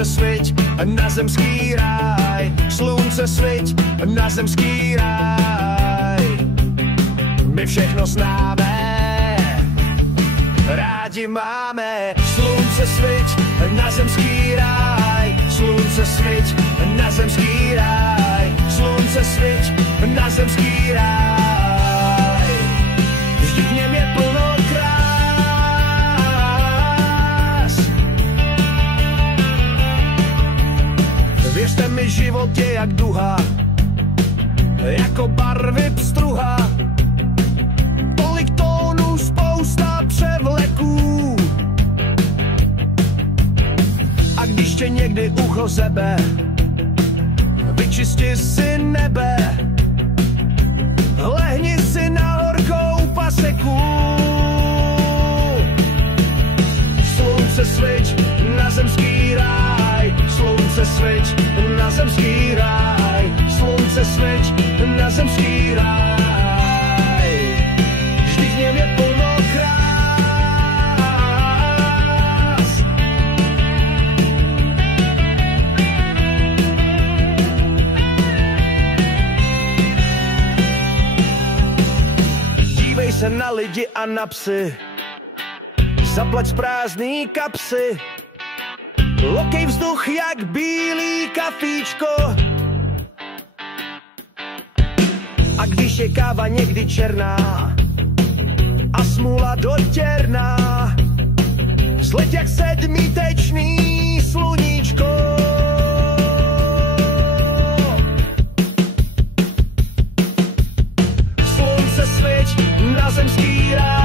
Slunce sviť na zemský ráj, slunce sviť na zemský ráj. My všechno známe, rádi máme. Slunce sviť na zemský ráj, slunce sviť na zemský ráj, slunce sviť na zemský ráj. Vždyť v něm je plno krás. Věřte mi, život je jak duha, jako barvy pstruha. Tolik tónů, spousta převleků. A když tě někdy ucho zebe, vyčisti si nebe, lehni si na horkou paseku. Slunce sviť na zemský ráj, slunce sviť na zemský ráj, slunce sviť na zemský ráj. Vždyť v něm je plno krás. Dívej se na lidi a na psy, zaplať z prázdný kapsy, lokej vzduch jak bílý kafíčko. A když je káva někdy černá a smůla dotěrná, zleť jak sedmítečný sluníčko. Slunce sviť na zemský ráj,